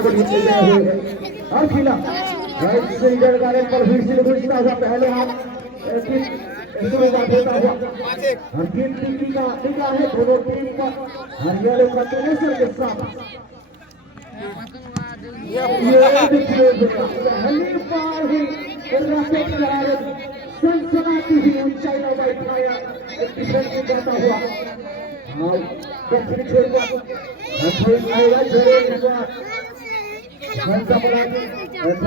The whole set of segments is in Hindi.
के बीच में गए हुए और खिला राइट से इधर गाने पर फिर से घुसता हुआ पहले हाथ शुरुआत होता हुआ और टीम टीका है दोनों टीम का हरियाणा कॉम्बिनेशन के साथ ये पहली बार हुई रॉकेट यार सनसनाती हुई ऊंचाई में बैठाया एक डिफेंस में जाता हुआ और दक्षिण छोर को आएगा जोड़ेगा घंटा बना के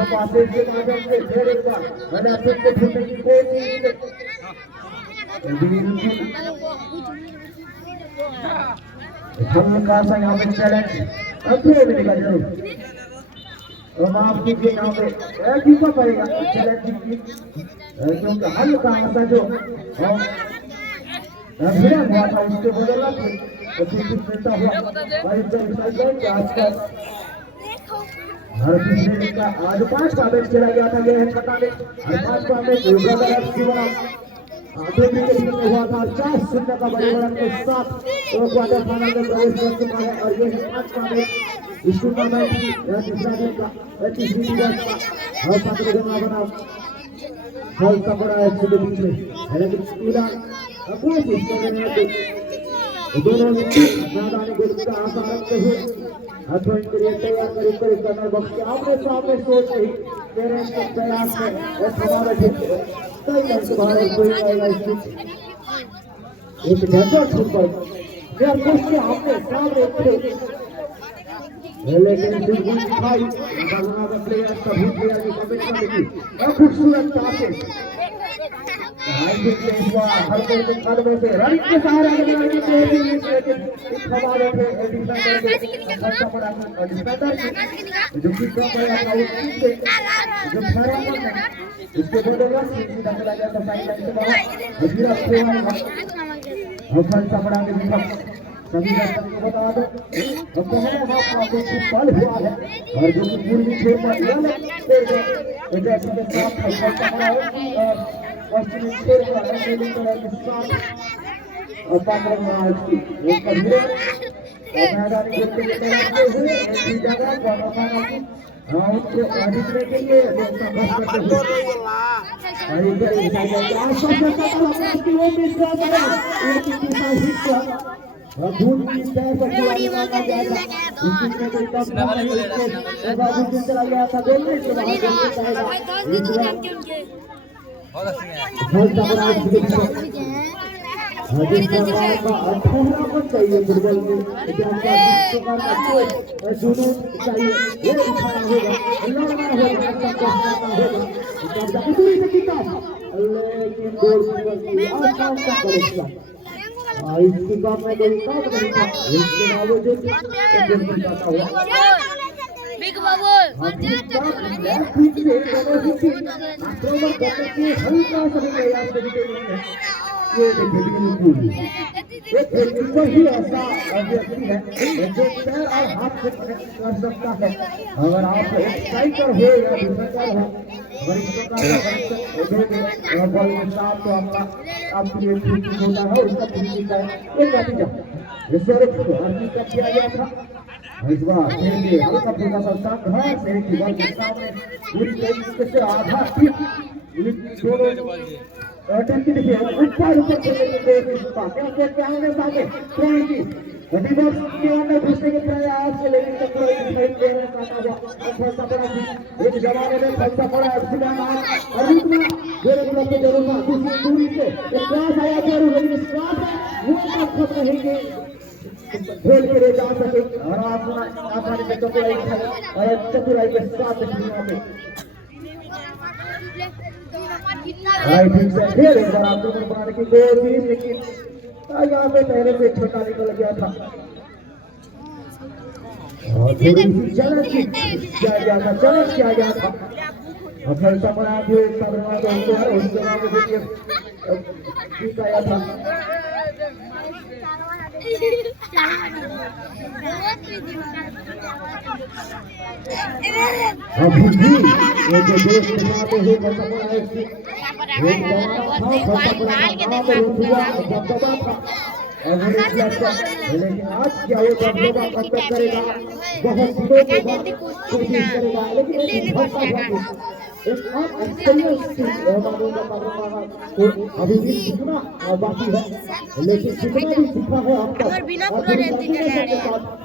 पासे के माध्यम से फिर एक बार मैंने आपको ढूंढने की कोशिश हल्का सा यहाँ पे चैलेंज अभी मिलेगा जरूर और माफ कीजिए यहाँ पे जीतना पड़ेगा चैलेंज क्योंकि हल्का सा जो भिड़ा हुआ था उसके बदला मिलता हुआ और आजकल हर किसी का आज 5 का मैच खेला गया था ये है छठा मैच हर 5 का मैच आगे भी हुआ था 4-0 का बड़े के साथ वो क्वार्टर फाइनल में प्रवेश कर चुका है और ये 5 का मैच इस टूर्नामेंट की तीसरा मैच का तीसरी दिवस का और साथ में बना फल का बड़ा है इसके बीच में लेकिन पूरा कोशिश कर रहे हैं दोनों मैदान गोल का आशा रखते हुए अथवा इनके लिए तैयार करीब करना बॉक्स के आमने सामने सोच रही मेरे प्रयास में और हमारे कई रन से बाहर कोई आएगा इसमें एक बेहतर छुपर यह कुछ हमने सामने थे लेकिन बिल्कुल खाई बंगला का प्लेयर सभी प्लेयर की कमिटमेंट की खूबसूरत पासेस हल्के से कदमों से रन के सहारे लेकिन इस हवाले में डिफेंडर के अच्छा पड़ा डिफेंडर जो कि कम है जो खड़ा है इसके बदले सीधा चला गया था साइड लाइन से बाहर गिरा हुआ हफल चपड़ा के विपक्ष सभी दर्शकों को बता दो अब पहले हाफ का कुछ फल हुआ है और जो कि पूर्वी छोर पर जैसे के साथ हफल चपड़ा और पश्चिमी छोर पर अमेरिकन कलर के साथ और पात्र महाराज की एक कबीर मैदान के तैयार हुए एक जगह बनाना राउंड को अधिक के लिए संघर्ष करते हुए और इधर भूल की तय पर चला जाएगा इसमें कोई कम नहीं है बाबू जी चला गया था बोलने से बाहर बोलने चाहेगा बहुत अच्छे हैं चाहिए फुटबॉल में जुनून चाहिए ये दिखाना होगा लड़ना होगा लेकिन गोल काम का परीक्षा इसकी बात में कोई काम नहीं था इसके बावजूद बिग बबल आक्रमण करने की हल्का सा प्रयास करते हैं ये बिल्कुल एक ही ऐसा व्यक्ति है जो पैर और हाथ से कनेक्ट कर सकता है अगर आप एक स्ट्राइकर हो या डिफेंडर हो अगर इस प्रकार का बॉल में साफ तो आपके लिए ठीक होता है उसका ठीक है ये काफी जब ये स्वरूप भारतीय का किया गया था इस बार ये हल्का फुल्का सा संघर्ष है कि बॉल के सामने पूरी तरीके से आधा ठीक अटैक देखिए ऊपर चलने की कोशिश क्या होने सामने ट्राई डिबॉक्स के अंदर घुसने के प्रयास से लेकिन तक कोई डिफाइन करना चाहता हुआ फलसा पड़ा एक जमाने में फलसा पड़ा सुबह और इतना जोरे ब्लॉक के जरूर था दूसरी दूरी से एक क्रॉस आया जरूर लेकिन इस क्रॉस वो तक रहेंगे खेल के जा सके और आसानी से चतुराई के साथ दुनिया में राइट से फिर एक बार आक्रमण बनाने की कोशिश लेकिन यहाँ पे पहले से छोटा निकल गया था और थोड़ी सी चैलेंज किया गया था और फलसा बना के सामने तो उसके बाद देखिए ठीक आया था अभी भी ये जो दोस्त बनाते हैं फलसा बना है इसकी लेकिन आज क्या वो दबदबा कब तक करेगा, बहुत दिनों के बाद कोशिश करेगा, लेकिन एक आप एक्सपीरियंस तो अभी भी सीखना बाकी है, लेकिन जितना भी सीखा है आपका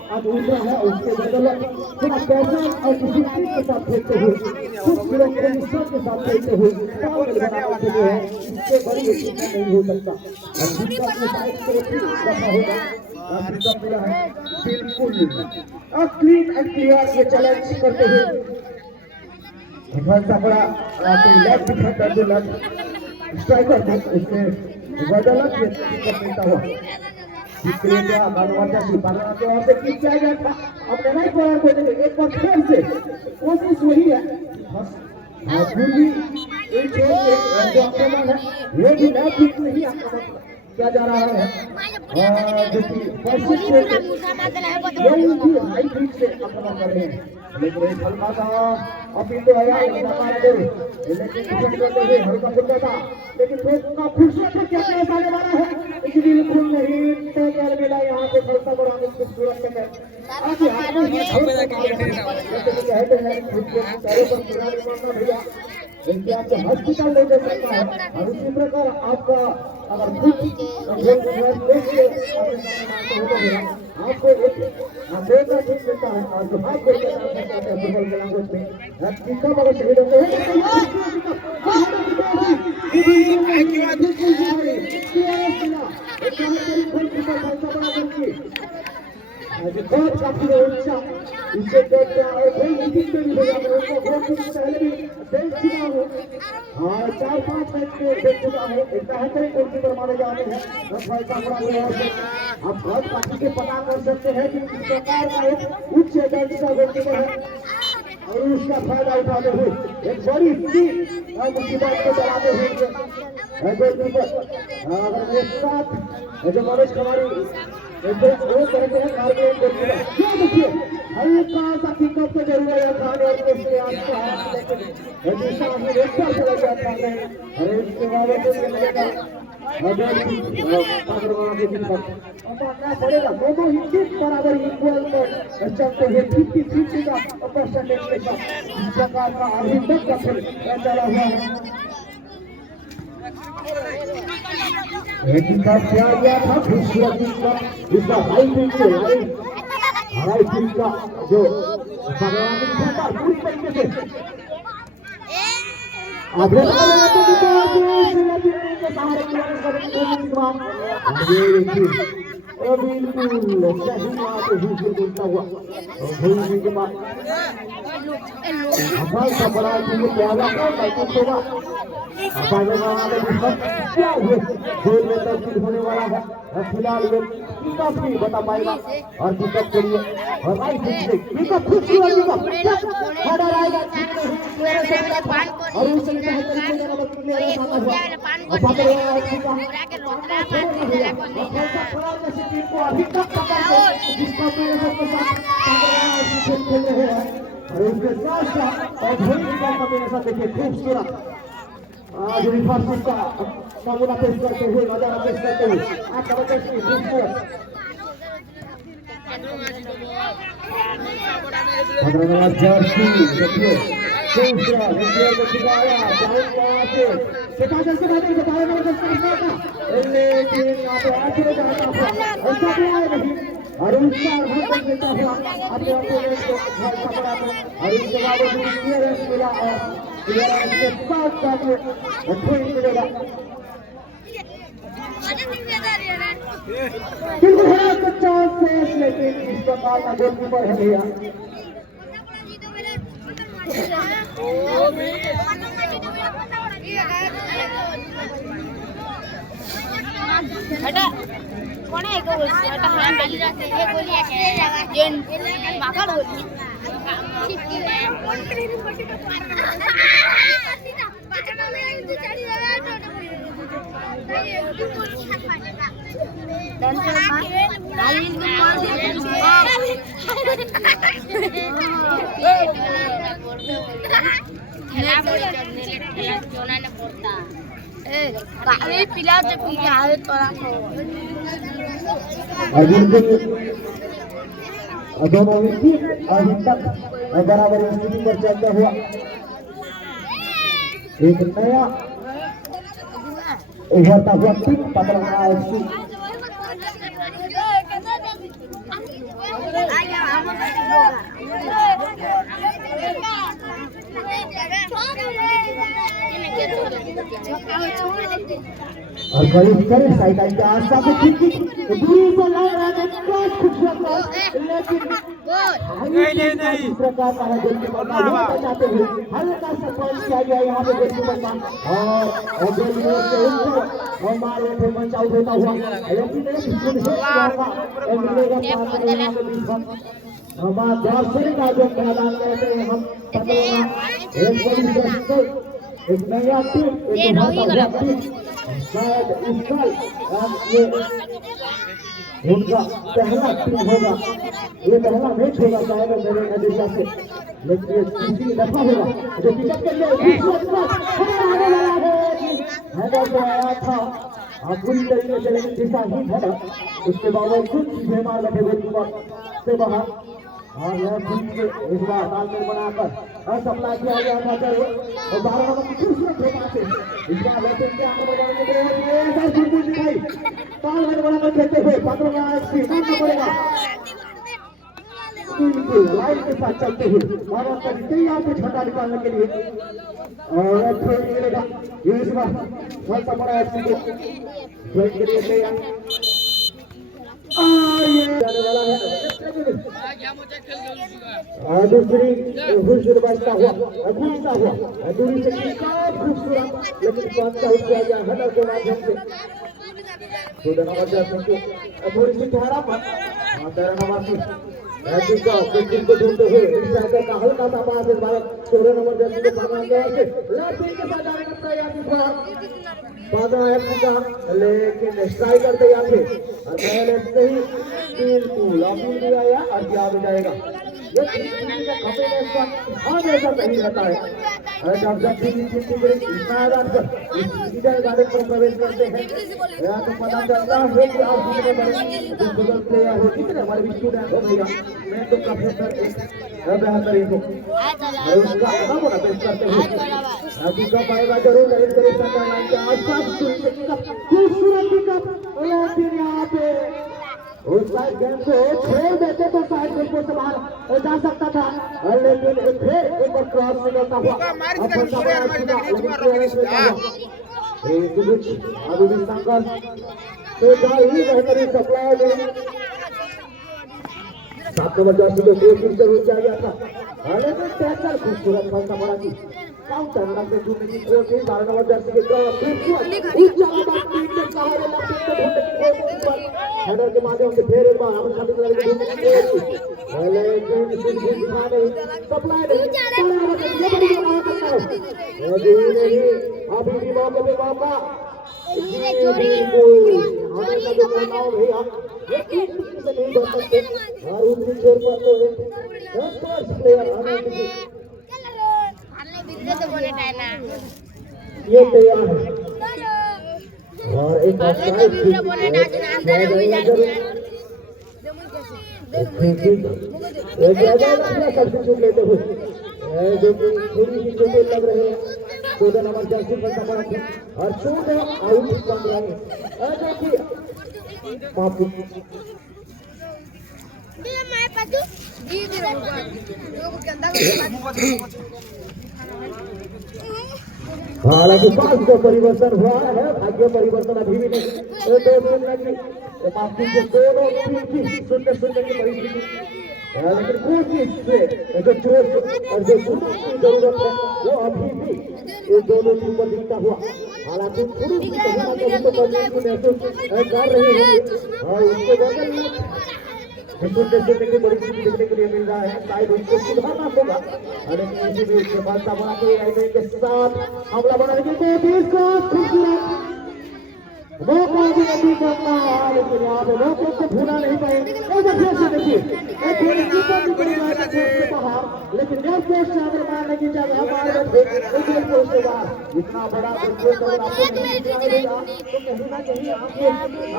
आज उम्र है उसके बदौलत थोड़ा पैसा और डिसिप्लिन के साथ खेलते हुए, कुछ परिश्रम के साथ खेलते हुए बनाते हुए है, इससे बड़ी अचीवमेंट नहीं हो सकता। और जिसका अपने साइड को रखा होगा आपका पूरा है बिल्कुल क्लीन एंड क्लियर ये चैलेंज करते हुए सा बड़ा लेफ्ट डिफेंडर जो लेफ्ट स्ट्राइकर थे उसने बदौलत ये मिलता हुआ क्या बालवाचा से बालवा के और से किक किया गया था। अब नहीं बॉलर को देंगे एक बार फिर से कोशिश वही है फिर भी एक जो आक्रमण है ये भी नया ठीक नहीं आक्रमण किया जा रहा है जो कि फर्स्ट से ये हाई पिच से आक्रमण कर रहे हैं, लेकिन एक हल्का सा अभी तो आया लेकिन हल्का फुल्का था, लेकिन थोड़ा खूबसूरत क्या आने वाला है, इसलिए बिल्कुल नहीं टैकल मिला यहाँ पे फलसा बड़ा खूबसूरत टैकल भैया इनके आपके हॉस्पिटल ले जा सकता है। और इसी प्रकार आपका अगर कुछ आपको एक देना ठीक मिलता है और जो हाथ बोलते हैं फुटबॉल के लैंग्वेज में टीका अगर शहीद होते बहुत काफी ऊंचा इसे देखते हैं और कोई मीटिंग में भी हो जाता है उसको बहुत कुछ पहले भी देख चुका हूँ और 4-5 मैच में देख चुका हूँ एक बेहतरीन गोलकीपर माने जाते हैं आप बहुत काफी के पता कर सकते हैं कि किस प्रकार का एक उच्च दर्ज का गोलकीपर है और उसका फायदा उठाते हुए एक बड़ी टीम मुसीबत को चलाते हुए गोलकीपर अगर एक साथ जो मनोज कुमारी वो कहते हैं क्या देखिए हल्का सा पिकअप तो जरूर है खाने और उसके आसपास लेकिन ऐसा हमें एक बार चला जाता है अरे इसके बाद तो मिलेगा मानना पड़ेगा दोनों ही ठीक बराबर इक्वल पर चलते हैं 50-50 का परसेंटेज के साथ इस प्रकार का अभी तक का खेल चला हुआ है। प्यार गया था खूबसूरत इसका हाई पिच का जो पूरी तरीके से होने वाला है फिलहाल ये पिकअप नहीं बता पाएगा और पिकअप के लिए और राइट पिकअप खूबसूरत ऑर्डर आएगा और उससे अभी तक और उसके साथ साथ और देखिए खूबसूरत आज रिफर्स का नमूना पेश करते हुए नजारा पेश करते हुए आपका बच्चे खूबसूरत और उसका हर देता हुआ अपने अपोनेंट को पकड़ा और उसके बाद क्लियरेंस मिला और क्लियरेंस के साथ साथ पॉइंट मिलेगा बिल्कुल है तो चांस है लेकिन इस प्रकार का गोलकीपर है भैया बेटा कौन है को बोलते बेटा हम डाली जाते ये गोली है जेन माखड़ गोली ठीक है कौन करे पटी का बचना में तू चढ़ी जावे ये गोली हाथ मारेगा टेंशन मत डाली को मार दे जोना ने पड़ता ए काले पिला जो पी के आवे तोरा को और बिल्कुल दोनों व्यक्ति अभी तक बराबर स्थिति पर चलता हुआ एक नया उभरता हुआ टीम पकड़ा एफसी और करीब करीब साइकिल के आसपास दूरी पर लग रहा है क्रॉस खूबसूरत लेकिन नहीं इस प्रकार का है गोलकीपर का चाहते हुए हल्का सा पॉइंट किया गया यहाँ पे गोलकीपर का और गोलकीपर से ऊपर और मार रहे थे बचाव होता हुआ लेकिन एक गुड हिट होगा मिलेगा पास यहाँ पे बीच में हमारा दर्शक का जो मैदान कहते हैं हम पकड़ना एक बड़ी दर्शक एक नया टीम एक उभरता हुआ टीम शायद इस साल ये उनका पहला टीम होगा ये पहला मैच होगा शायद मेरे नजरिया से लेकिन ये तीसरी दफा होगा जो टिकट के लिए हैदर को आया था पूरी तरीके से लेकिन दिशा ही था उसके बावजूद चीजें मार लगे गोलकीपर से बाहर और यह टीम के इस बार तालमेल बनाकर सप्लाई किया गया था चलो और 12 नंबर की खूबसूरत ठोका से इस बार बैटिंग के आगे बढ़ाने के लिए ऐसा सुंदर दिखाई तालमेल बनाकर खेलते हुए पकड़ना एफसी मारना पड़ेगा बिल्कुल लाइन के साथ चलते हुए और कभी तैयार पे छक्का निकालने के लिए और खेल मिलेगा ये इस बार बहुत बड़ा एफसी को खेल के लिए तैयार जाने वाला है दूसरी खूबसूरत बचता हुआ घूमता हुआ दूरी से खूबसूरत लेकिन पांचता किया गया हेडर के माध्यम से थोड़ी सी ठहरा पर को ढूंढते हुए का हल्का सा पास इस बार 16 नंबर जर्सी के सामने से लेफ्ट के साथ जाने का प्रयास बाधा एफसी का लेकिन स्ट्राइकर तैयार थे और पहले से ही बिल्कुल अपील दिया या और क्या हो जाएगा ये हमेशा सही रहता है जब जब मैदान पर गार्डन पर प्रवेश करते हैं या तो पता चलता है कि आप कितने बड़े फुटबॉल प्लेयर हो कितने हमारे स्टूडेंट हो भैया मैं तो प्रोफेसर बेहतरीन हूँ उसका नाम होना पेश करते हैं अभी कब आएगा जरूर करीब करीब के आसपास खूबसूरत पिकअप लेकिन यहाँ पे उस साइड गेम को छोड़ देते तो साइड गेम को संभाल जा सकता था लेकिन फिर एक बार क्रॉस निकलता हुआ अभी भी संघर्ष तो ही बेहतरीन सप्लाई में 7 नंबर जर्सी को कोशिश जरूर किया गया था लेकिन टैकल खूबसूरत फंसा पड़ा थी काउंटर रन से छूटने की कोशिश 12 नंबर जर्सी के हेडर के माध्यम से फिर एक बार हम खाली पहले सप्लाई नहीं अभी भी मौके पे मौका हमेशा जो कहना हो भैया ये नहीं बन सकते और उनकी छोर पर तो प्लेयर ये तैयार है और एक ऑफसाइड सब्स्टिट्यूट लेते हुए जो कि थोड़ी सी चोटें लग रहे हैं 14 नंबर जर्सी पर पकड़ा थी और शूट है आउट बन रहा है जो कि माफी हालांकि पास का परिवर्तन हुआ है भाग्य परिवर्तन अभी भी नहीं दोनों टीम की सुनने की परिस्थिति लेकिन कोशिश से जो चोट और जो शूटिंग की जरूरत है वो अभी भी ये दोनों टीम पर दिखता हुआ हालांकि थोड़ी सी महसूस कर रहे हैं और उसके बदल में सुनने की परिस्थिति देखने के लिए मिल रहा है शायद उसको सुधारना होगा और इसी बीच सफलता बनाते के साथ हमला बनाने की कोशिश मौका भी नहीं करना है, लेकिन यहाँ पे मौके को भूला नहीं पाए। एक बार फिर से देखिए, एक थोड़ी कीपर भी कर रहा है पोस्ट के बाहर, लेकिन जब पोस्ट से अगर मारने की जगह मार रहे थे, एक पोस्ट के बाहर इतना बड़ा विकेट अगर आपको नहीं दिखाई देगा तो कहीं ना कहीं आपके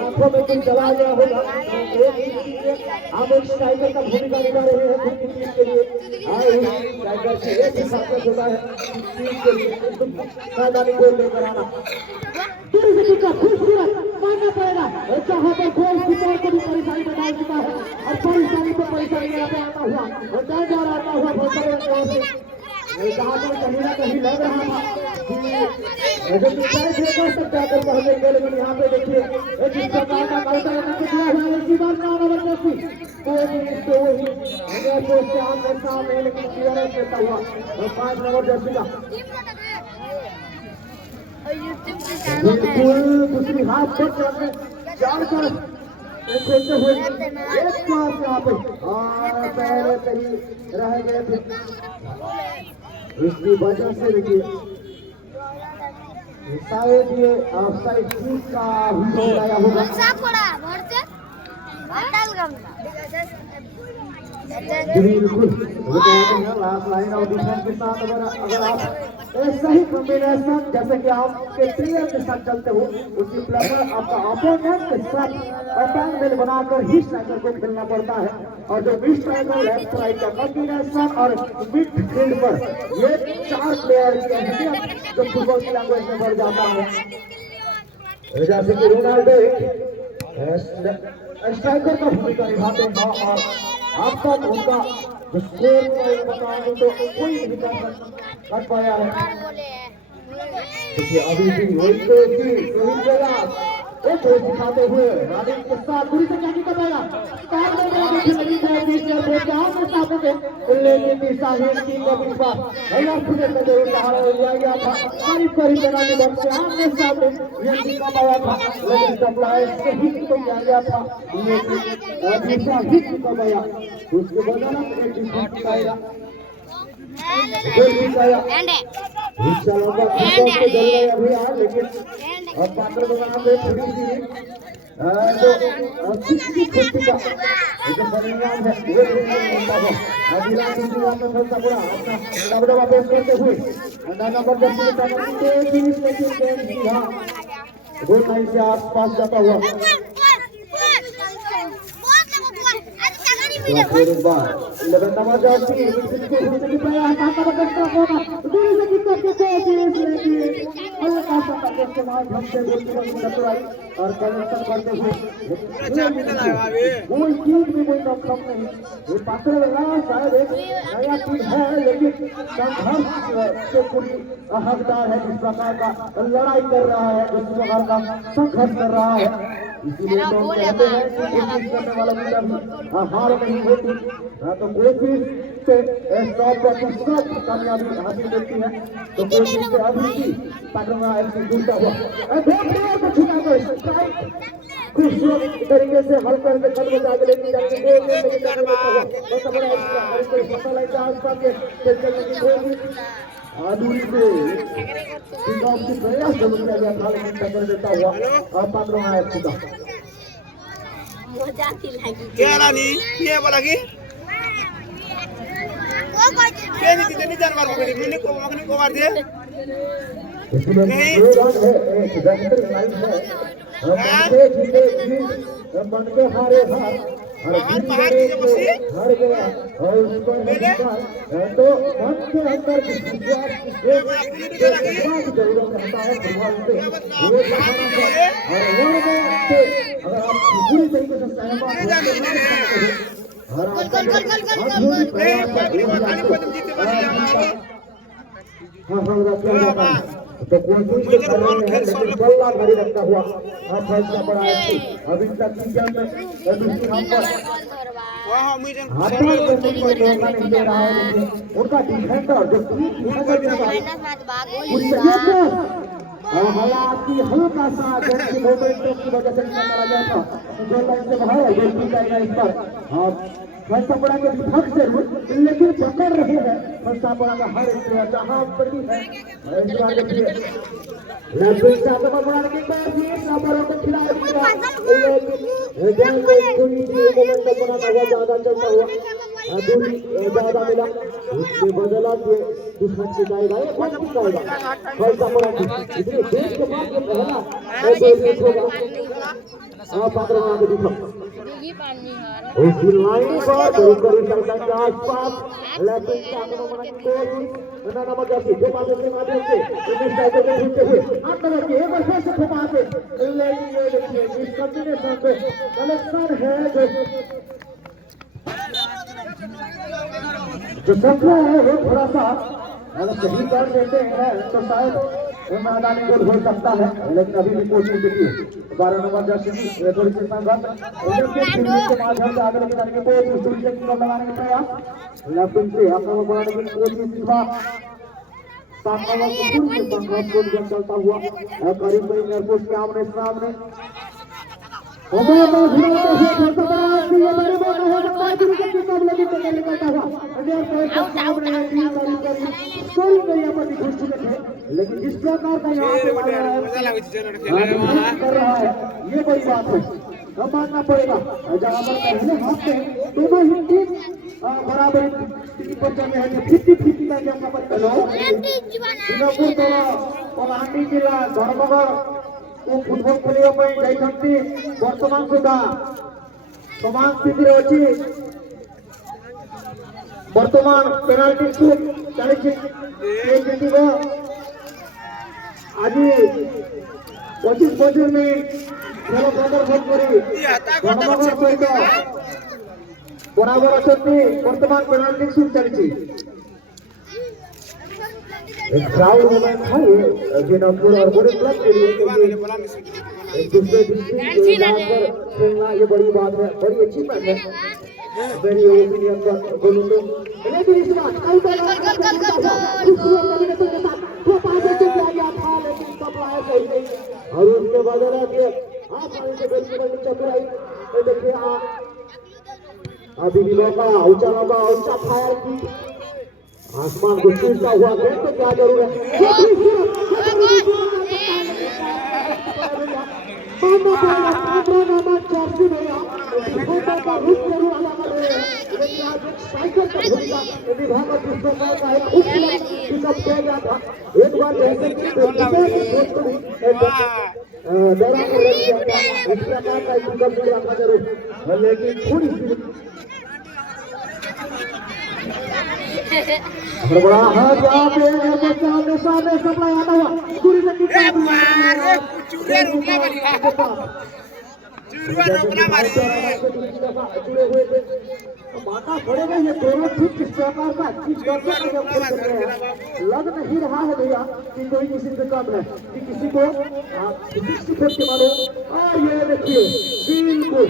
आंखों में कुछ चला गया होगा। आप एक स्ट्राइकर का भूमिका निभा रहे हैं खुद की टीम के लिए। स्ट्राइकर से एक ही साथ होता है टीम के लिए मैदानी गोल लेकर आना। खूबसूरत मानना पड़ेगा, जहाँ पर गोल कीपर को भी परेशानी में डाल चुका है और परेशानी को परेशानी यहाँ पे आता हुआ और डर आता हुआ बहुत जहाँ पर कहीं ना कहीं लग रहा था जाकर पहुंचे गए, लेकिन यहाँ पे देखिए एक इस प्रकार का कौशल निकला हुआ है। इसी बार का जबरदस्ती तो वही आमने सामने लेकिन क्लियरेंस देता हुआ और 5 नंबर जर्सी का बिल्कुल दूसरी हाथ पर चार कर खेलते हुए एक पास यहाँ पे और पहले कहीं रह गए थे, इसकी वजह से देखिए शायद ये ऑफसाइड का भी आया होगा। बिल्कुल लास्ट लाइन ऑफ डिफेंस के साथ अगर आप सही कॉम्बिनेशन जैसे कि आपके प्लेयर के साथ चलते हो उसी प्लेयर आपका अपोनेंट के साथ पैनल बनाकर ही स्ट्राइकर को खेलना पड़ता है। और जो मिड स्ट्राइकर लेफ्ट राइट का कॉम्बिनेशन और मिड फील्ड पर ये 4 प्लेयर की अहमियत जो फुटबॉल की लैंग्वेज में बढ़ जाता है। जैसे कि रोनाल्डो स्ट्राइकर का भूमिका निभाते हैं और अब तक उनका स्कोर बताएंगे तो कोई नहीं कर पाया है। देखिए अभी भी वो कोच दिखाते हुए रानी के साथ पूरी से क्या कर पाया उसके बजाय लेकिन अब पात्र बनाना थोड़ी सी किसकी खुशी का जो परिणाम है वो अपना पेश करते हुए नंबर 2 लाइन से आसपास जाता हुआ एक बार 11 नंबर जर्सी और कलेक्शन करते हुए कोई चीज में कोई दखल नहीं। ये पात्र शायद एक नया चीज है लेकिन संघर्ष से पूरी हकदार है। जिस प्रकार का लड़ाई कर रहा है, जिस प्रकार का संघर्ष कर रहा है, इसीलिए तो कहते हैं कि कोशिश करने वाला भी कभी हार नहीं होती। तो कोशिश से 100% कामयाबी हासिल होती है। तो कोशिश से अभी भी पटना FC जुड़ता हुआ को छुटा कर खूबसूरत तरीके से हल करके कल बचा के लेके दूरी से प्रयास जरूर किया गया था लेकिन टक्कर देता हुआ पटना FC का क्या रानी ये बोला कि क्या नहीं जानवर को मैंने को मार दिया नहीं बन के हारे हार गया और उसको तो मन के अंदर जरूरत रहता है भगवान से अगर आप पूरी तरीके से तो कोशिश कर रहे हैं लेकिन बल्ला भारी रखता हुआ फैसला पड़ा है। अभी तक सीजन नहीं दे रहा है लेकिन उनका डिफेंडर जो हालांकि हल्का सा मोमेंटम की वजह से निकाला गया था जो लाइन से बाहर है इस पर फलसापुरा के विपक्ष जरूर लेकिन पकड़ रहे हैं फलसापुरा का हर एक प्लेयर जहां पर भी है। इस बार देखिए लड़के सातवा बनाने के बाद ये साबरों के खिलाड़ी का लेकिन कोई मोमेंट बना हुआ ज्यादा चलता हुआ दूरी ज्यादा मिला उसके बदला के दुश्मन से जाएगा ये कौन सिखाएगा फलसापुरा की इसलिए देश के बाद ये पहला होगा पात्र आगे दिखा उस लाइन पर करीब सरकार के आसपास लेकिन आक्रमण की कोशिश नमक जैसी दो बातों के माध्यम से इस साइकिल में घूमते हुए अंदर के एक वर्ष से घुमा से लेकिन ये देखिए इस कॉम्बिनेशन पे कलेक्शन है जो सपना है वो थोड़ा सा अगर सही कर देते हैं तो शायद मैदानी गोल हो सकता है लेकिन अभी भी कोशिश देखिए 12 नंबर जर्सी थोड़ी सी संघर्ष के माध्यम से आगे लेके जाने की कोशिश दूसरी से गोल लगाने का प्रयास लेफ्ट से आक्रमण बनाने की कोशिश इस बार सात नंबर को पूरी संघर्ष को चलता हुआ करीब करीब एयरपोर्ट के आमने सामने लेकिन जिस प्रकार का यहाँ कर रहा है ये बड़ी बात है मानना पड़ेगा जहाँ पर पहले हाथ से दोनों ही टीम बराबर पर चल रहे हैं 50-50 का जगह पर कलाहांडी जिला धर्मगढ़ फुटबल खेलिया जाती बर्तमान सुधा समान स्थित अच्छी बर्तमान पेनाल्टी शूट चली आज 25 मिनिट खेल प्रदर्शन कर सहित बराबर अच्छा बर्तमान पेनाल्टी शूट चली एक क्राउड मूवमेंट है ये नौपुर और बड़े क्लब के लिए एक दूसरे डिस्ट्रिक्ट खेलना ये बड़ी बात है बड़ी अचीवमेंट है मेरी ओपिनियन का बोलूं तो लेकिन इस बार कई बार और उसके बाद चतुराई देखिए अभी भी लौका ऊंचा फायर की आसमान को छूटता हुआ गए तो क्या जरूर है एक बार जैसे लेकिन थोड़ी सी बड़ा है जहाँ पे सामने सप्लाई आता हुआ पूरी जुड़े हुए थे मानना पड़ेगा ये दोनों ठीक किस प्रकार का लग नहीं रहा है भैया कि कोई किसी से कम है कि किसी को के मालूम और ये देखिए बिल्कुल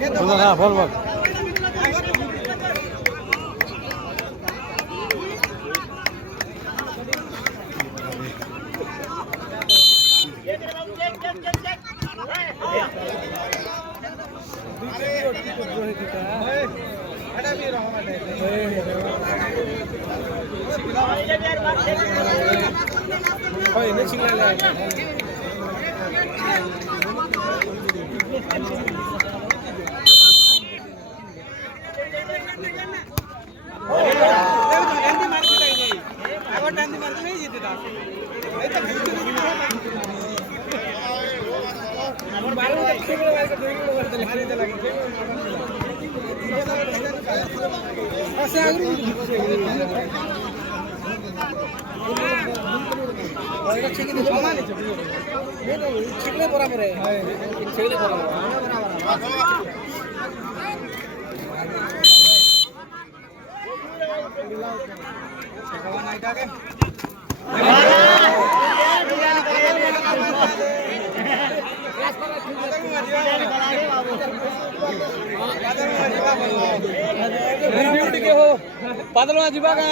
না বল বল बराबर है बादल में जीवा का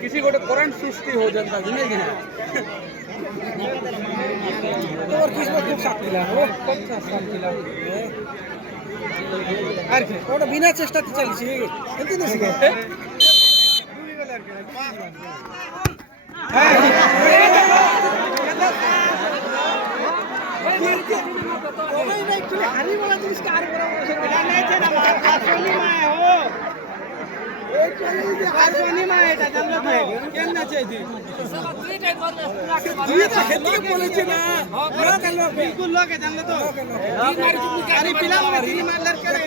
किसी गोटे करंट सृष्टि हो जाता और खूब साथ बिना चेष्टा चलছি हरी वाला जिनिस कार आसमानी में है जानला तो केन ना चाहिए दुईटा खेती के बोले छी ना बिल्कुल लोग है जानला तो अरे पिला में तीन मार लड़के रे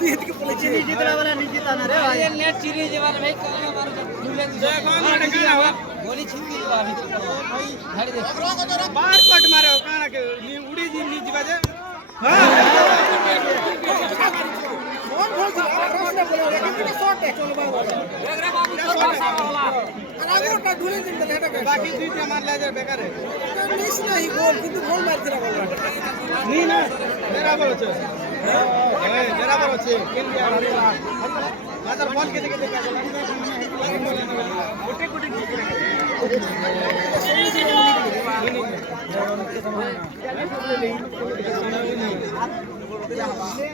जीत के बोले छी जीतला वाला नहीं जीताना रे भाई नेट चिरी जे वाला भाई कौन मारो झूले जय कौन मारे का हो गोली छिंदी वाली भाई झाड़ी दे बार कट मारे काना के उड़ी जी नी जीवा जे हां कौन बोल छी प्रश्न बोलो कितने शॉट है चलो बाबू रे बाबू तो भाषा वाला अरे ओटा ढूंढे दिन हेटा बाकी दुईटा मार ले जा बेकार है मिस नहीं गोल किंतु गोल मार दिला बोल नहीं ना बराबर আছে हां बराबर আছে केन के हरिला मात्र बॉल के देखे गोटे गोटे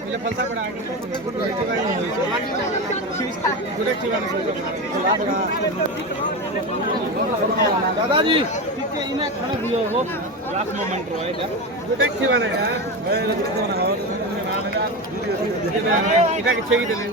मिले फलसा पड़ा दादाजी ठीक है इन्हें खाना दियो वो लास्ट मोमेंट रो है क्या गुटेक खिवाना है भाई लगते तो ना और इधर के चाहिए देने